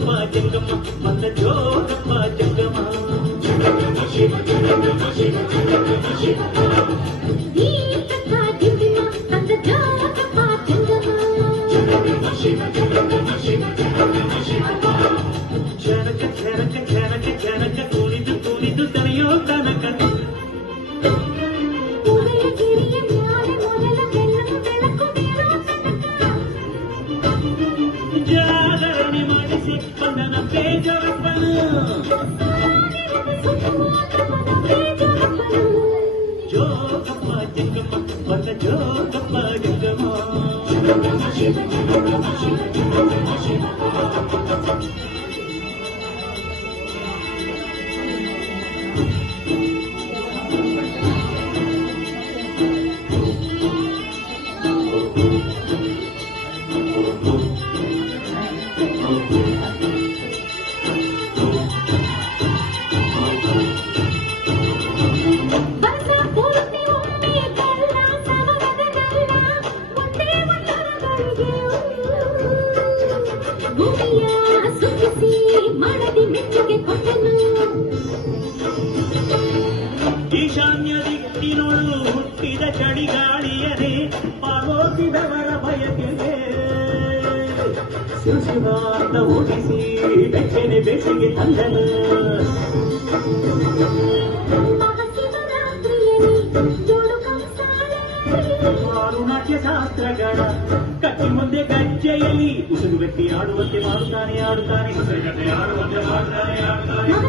ಜೋಗಪ್ಪ ಜಂಗಮ ಬಂದ ಜೋಗಪ್ಪ ಜಂಗಮ ಶಿವ ಜಂಗಮ ಶಿವ ಜಂಗಮ ಶಿವ ಝನಕ ಝನಕ ಝನಕ ಝನಕ ಕುಣಿದು ಕುಣಿದು ತನೆಯೋ ತನಕ ಜಾಗರಣೆ ಮಾಡಿಸಿ ಬಂದನ ಬೇಜರಪ್ಪನು ಜೋಗಪ್ಪ ಜಂಗಮ ಬಂದ ಜೋಗಪ್ಪ ಜಂಗಮ ಶಿವ ಜಂಗಮ ಶಿವ ಜಂಗಮ ಶಿವ ಈಶಾನ್ಯ ದಿಕ್ಕಿನೊಳು ಹುಟ್ಟಿದ ಚಳಿಗಾಳಿಯರೇ ಪಾಲೋಸಿದವರ ಬಯಕೆಗೆ ಶಿಶುನಾಥ ಓಡಿಸಿ ಬೆಚ್ಚನೆ ಬೆಸಿಗೆ ತಂದನು ನಾಟ್ಯ ಶಾಸ್ತ್ರಗಳ ಕಟ್ಟಿ ಮುಂದೆ ಗಜ್ಜೆಯಲ್ಲಿ ಉಸಿರು ವ್ಯಕ್ತಿ ಆಡುವಂತೆ ಮಾಡುತ್ತಾನೆ ಆಡುತ್ತಾನೆ ಆಡುವಂತೆ ಮಾಡುತ್ತಾನೆ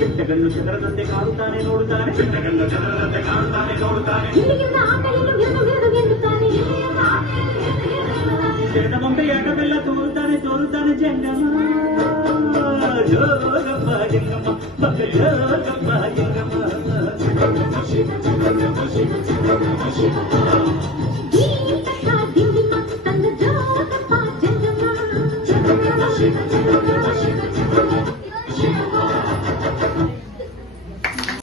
ಬೆಟ್ಟಗಲ್ಲು ಚದರದಂತೆ ಕಾಡುತ್ತಾನೆ ನೋಡುತ್ತಾನೆ ಬೆಟ್ಟಗಲ್ಲು ಚದರದಂತೆ ಕಾಡುತ್ತಾನೆ ನೋಡುತ್ತಾನೆ ಜಗದಮಂಬೆಯಾಟವೆಲ್ಲ ತೋರುತ್ತಾನೆ ತೋರುತ್ತಾನೆ ಜಂಗಮ ಜೋಗಪ್ಪ ಜಂಗಮ ಬಕ ಜೋಗಪ್ಪ ಜಂಗಮ ಶಿವ ಜಂಗಮ ಶಿವ ಜಂಗಮ ಶಿವ ಶಿವ